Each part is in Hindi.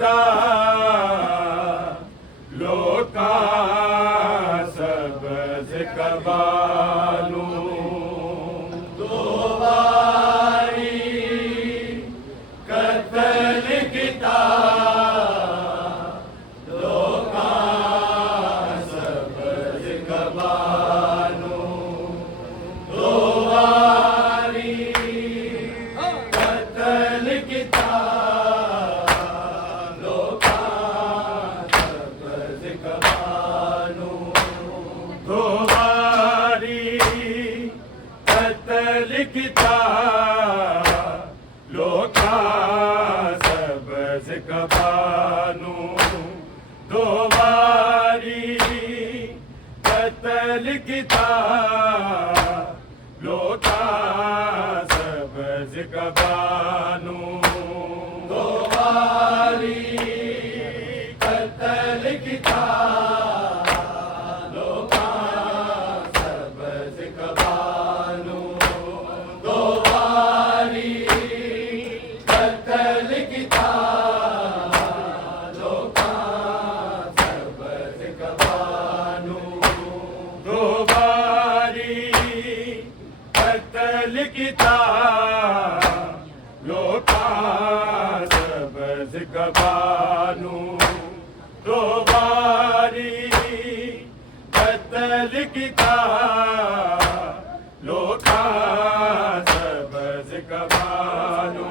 लिखिता लोका सबज कबानू दो बारी कत लिखिता लोका सबज कबानू दो बारी कत लिखिता लिखिता लोका सबज कबानू दो बारी कत लिखिता लोका सबज कबानू दो बारी कत लिखिता लिखिता लोका सबज कबानू दो बारी कत लिखिता लोका सबज कबानू दो बारी कत लिखिता लोका सबज कबानू दो बारी कत लिखिता लोका सबज कबानू दो बारी कत लिखिता लोका सबज कबानू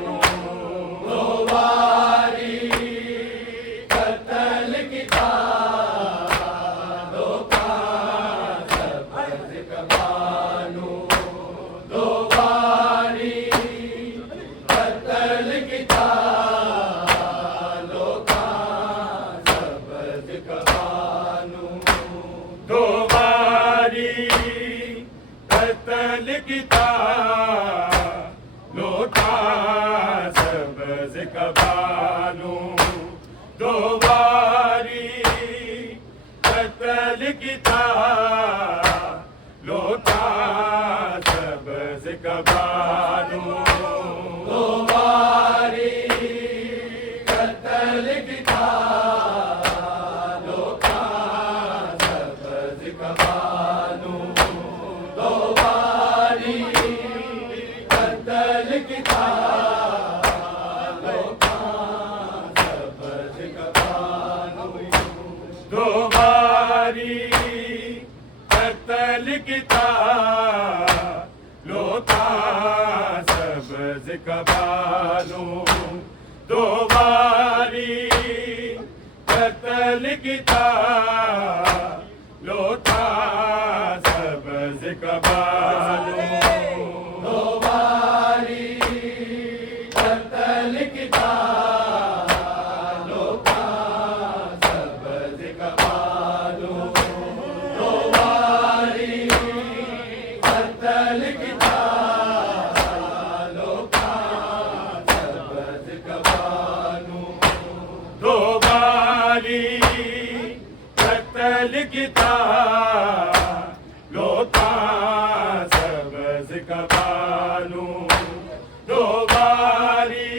दो बारी कत लिखिता लोका सबज कबानू दो बारी कत लिखिता लोका सबज कबानू दो बारी कत लिखिता लोका सबज कबानू दो बारी कत लिखिता लोका सबज कबानू दो बारी कत लिखिता लोका सबज कबानू दो बारी कत लिखिता लोका सबज कबानू दो बारी कत लिखिता लोका सबज कबानू दो बारी कत लिखिता लोका सबज कबानू दो बारी कत लिखिता लोका सबज कबानू दो बारी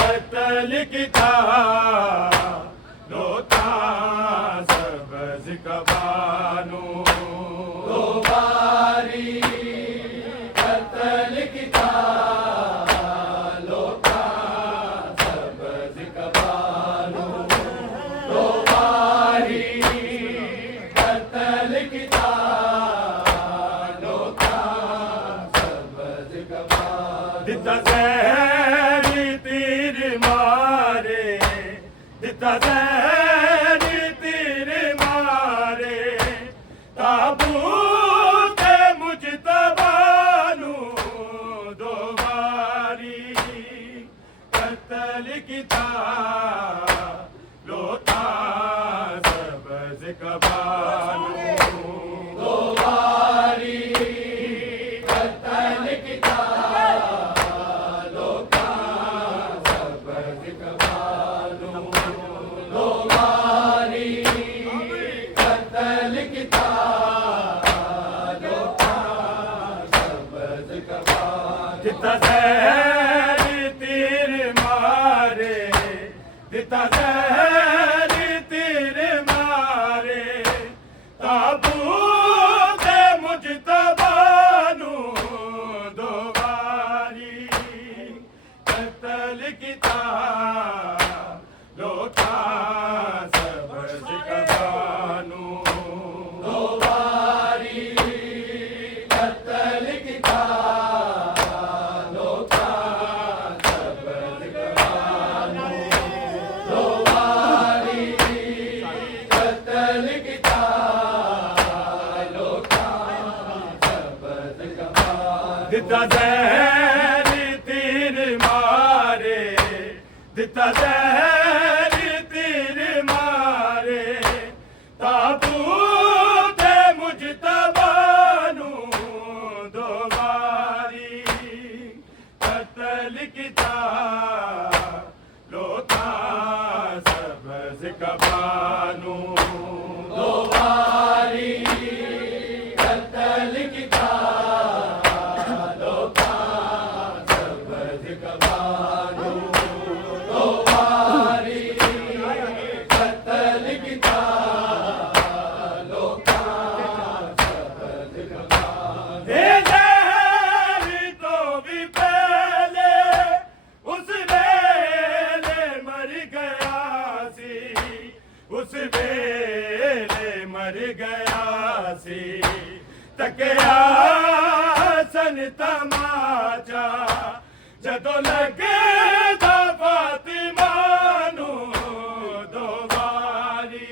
कत लिखिता लोका सबज कबानू दो बारी कत लिखिता लोका सबज कबानू दिता ज़हरी तीर मारे दिता ज़हरी तीर मारे ताबूत मुजतबानू दो बारी कत लिखिता लोका सबज कबानू दो बारी कत लिखिता लोका सबज कबानू दो बारी कत लिखिता लोका सबज कबानू दिता ज़हरी तीर मारे दिता जहर तीर मारे, दिता जहर तीर मारे, ताबूत मुजतबा नू दो बारी कत्ल किता लोकां सबज़ कबानू दो बारी कत्ल किता लोकां सबज़ कबानू दो बारी कत्ल किता लोकां सबज़ कबानू। ए ज़हर तो भी पहले उस वेले मर गया सी, उस वेले मर गया सी, तकिया सन तमाचा जदों लगदा फातिमा नू दो बारी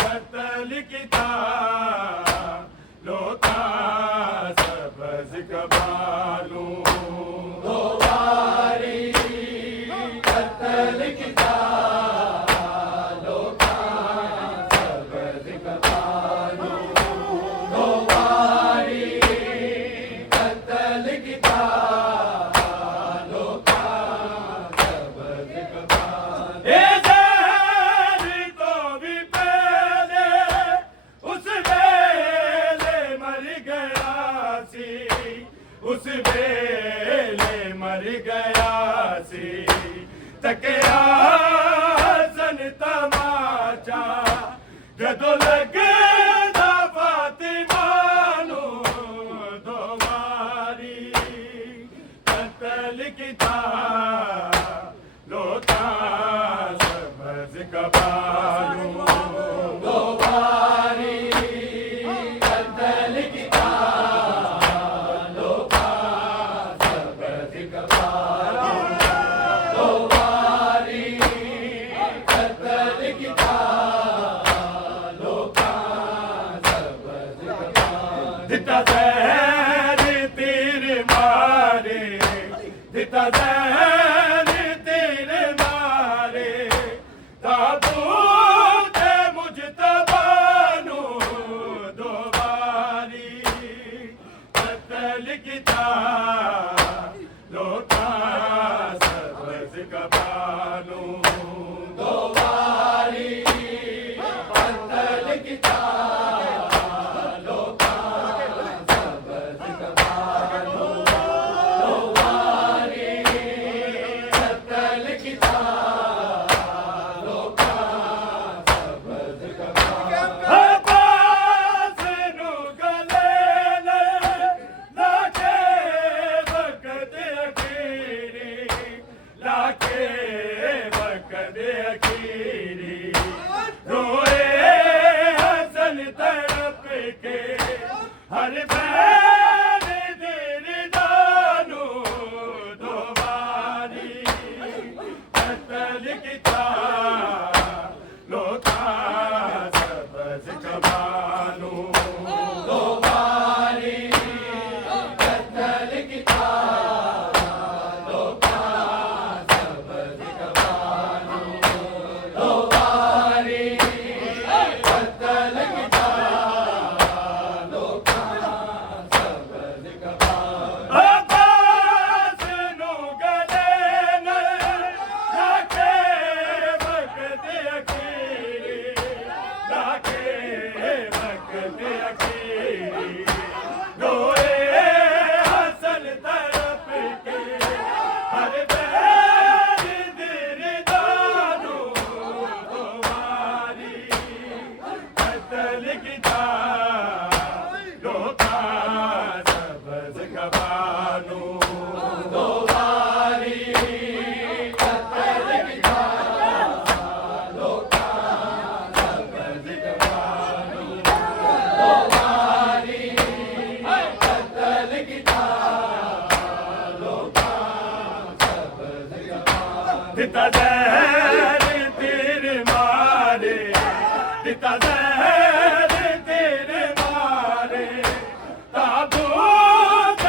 कत्ल किता लोकां सबज़ कबानू दो बारी कत्ल किता लोकां सबज़ कबानू दो बारी कत्ल किता लोकां सबज़ कबानू। ए ज़हर तो भी पहले उस वेले मर गया सी, उस वेले मर गया सी, तकिया सन तमाचा जदों लगदा फातिमा नू दो बारी कत्ल किता लोकां सबज़ कबानू दो बारी कत्ल किता लोकां सबज़ कबानू दो बारी कत्ल किता लोकां सबज़ कबानू। दिता जहर तीर मारे, दिता जहर तीर मारे, ताबूत मुजतबा नू दो बारी कत्ल किता लोकां सबज़ कबानू दो बारी कत्ल किता लोकां सबज़ कबानू दो बारी कत्ल किता लोकां सबज़ कबानू। अब्बास नू गले लाके वक़्त अखीरी, लाके वक़्त अखीरी, रोए हसन तड़प के हर बैन दिलदानू दो बारी कत्ल किता लोकां सबज़ कबानू दो बारी कत्ल किता लोकां सबज़ कबानू दो बारी कत्ल किता लोकां सबज़ कबानू। अब्बास नू गले लाके वक़्त अखीरी, लाके वक़्त अखीरी, रोए हसन तड़प के हर बैर दिलदानू दो बारी कत्ल किता लोकां सबज़ कबानू दो बारी कत्ल किता लोकां सबज़ कबानू दो बारी कत्ल किता लोकां सबज़ कबानू। दिता जहर तीर मारे, दिता जहर तीर मारे, ताबूत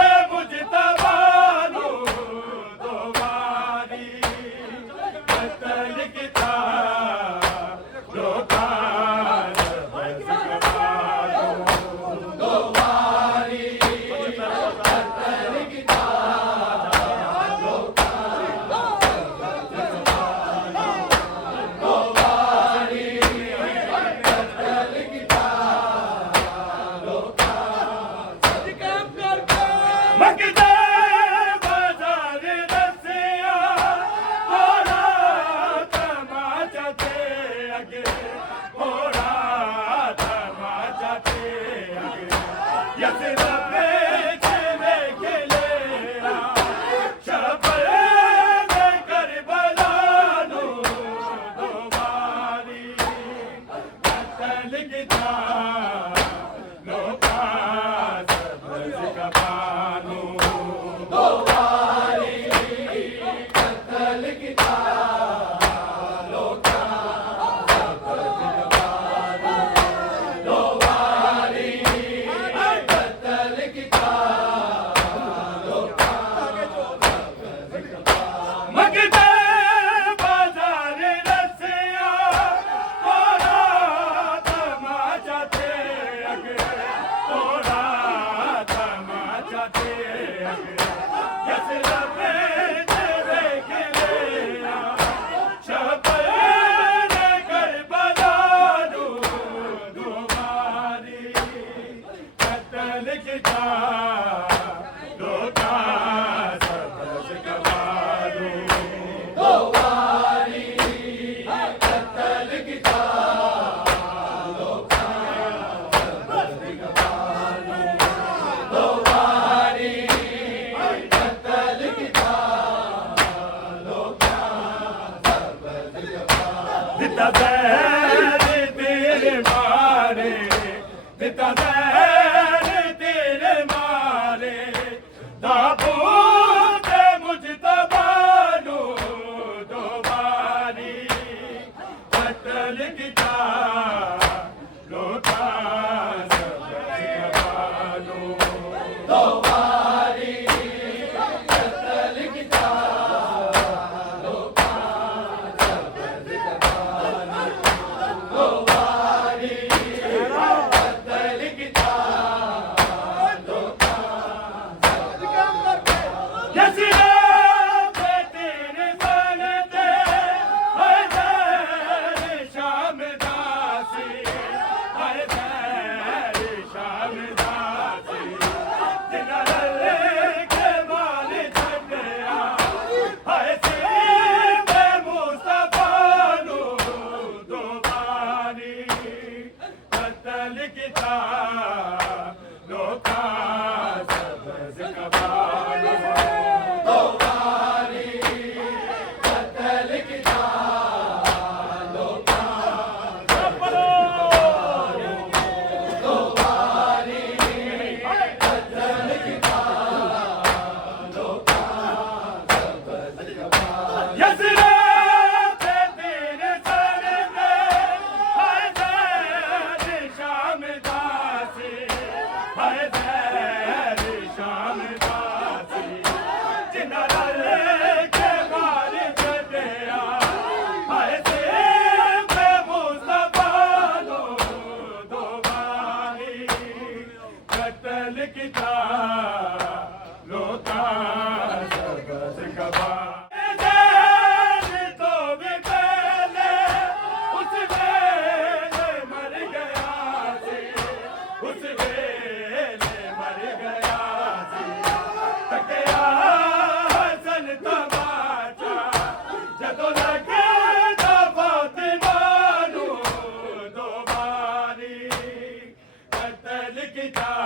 Kita